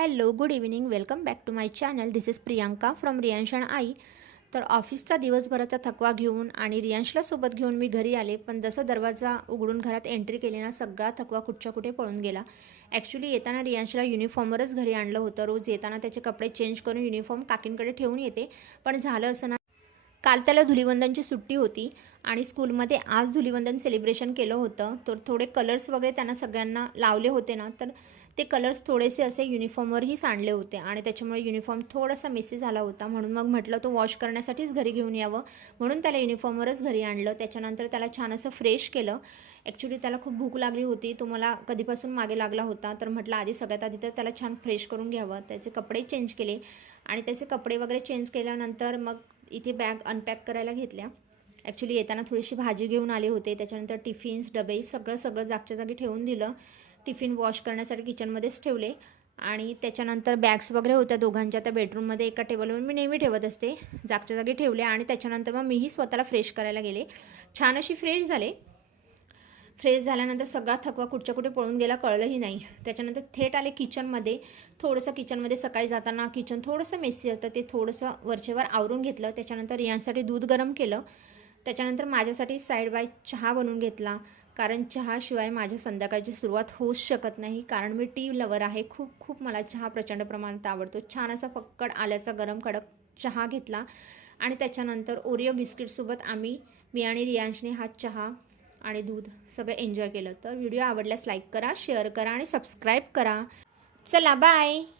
Hello, good evening. Welcome back to my channel. This is Priyanka from Riyansh आणि आई. तर ऑफिसचा दिवसभराचा थकवा घेऊन आणि रियांशला सोबत घेऊन मी घरी आले. पण जसं दरवाजा उघडून घरात एंट्री केली ना, सगळा थकवा कुठच्या कुठे पळून गेला. ॲक्च्युली येताना रियांशला युनिफॉर्मवरच घरी आणलं होतं. रोज येताना त्याचे कपडे चेंज करून युनिफॉर्म काकींकडे ठेवून येते. पण झालं असं ना, काल त्याला धुलिवंदनची सुट्टी होती आणि स्कूलमध्ये आज धुलिवंदन सेलिब्रेशन केलं होतं. तर थोडे कलर्स वगैरे त्यांना सगळ्यांना लावले होते ना, तर ते कलर्स थोडेसे असे युनिफॉर्मवरही सांडले होते आणि त्याच्यामुळे युनिफॉर्म थोडासा मेसी झाला होता. म्हणून मग म्हटलं तो वॉश करण्यासाठीच घरी घेऊन यावं, म्हणून त्याला युनिफॉर्मवरच घरी आणलं. त्याच्यानंतर त्याला छान असं फ्रेश केलं. ॲक्च्युली त्याला खूप भूक लागली होती, तो मला कधीपासून मागे लागला होता. तर म्हटलं सगळ्यात आधी तर त्याला छान फ्रेश करून घ्यावं. त्याचे कपडे चेंज केले आणि त्याचे कपडे वगैरे चेंज केल्यानंतर मग इथे बॅग अनपॅक करायला घेतल्या. ॲक्च्युली येताना थोडीशी भाजी घेऊन आले होते. त्याच्यानंतर टिफिन्स, डबे सगळं जागच्या जागी ठेवून दिलं. टिफिन वॉश करण्यासाठी किचनमध्येच ठेवले आणि त्याच्यानंतर बॅग्स वगैरे होत्या दोघांच्या त्या बेडरूममध्ये एका टेबलवर मी नेहमी ठेवत असते, जागच्या जागी ठेवले आणि त्याच्यानंतर मग मीही स्वतःला फ्रेश करायला गेले. छान अशी फ्रेश झाले. फ्रेश झाल्यानंतर सगळा थकवा कुठच्या कुठे पळून गेला कळलंही नाही. त्याच्यानंतर थेट आले किचनमध्ये. थोडंसं किचनमध्ये सकाळी जाताना किचन थोडंसं मेसी होतं, ते थोडंसं वरचेवर आवरून घेतलं. त्याच्यानंतर रियांसाठी दूध गरम केलं. त्याच्यानंतर माझ्यासाठी साईड बाय चहा बनवून घेतला, कारण चहाशिवाय माझ्या संध्याकाळची सुरुवात होऊच शकत नाही. कारण मी टी लवर आहे. खूप खूप मला चहा प्रचंड प्रमाणात आवडतो. छान असा फक्कड आल्याचा गरम कडक चहा घेतला आणि त्याच्यानंतर ओरिओ बिस्किटसोबत मी आणि रियांशने हा चहा आणि दूध सगळं एन्जॉय केलं. तर व्हिडिओ आवडल्यास लाईक करा, शेअर करा आणि सबस्क्राईब करा. चला बाय.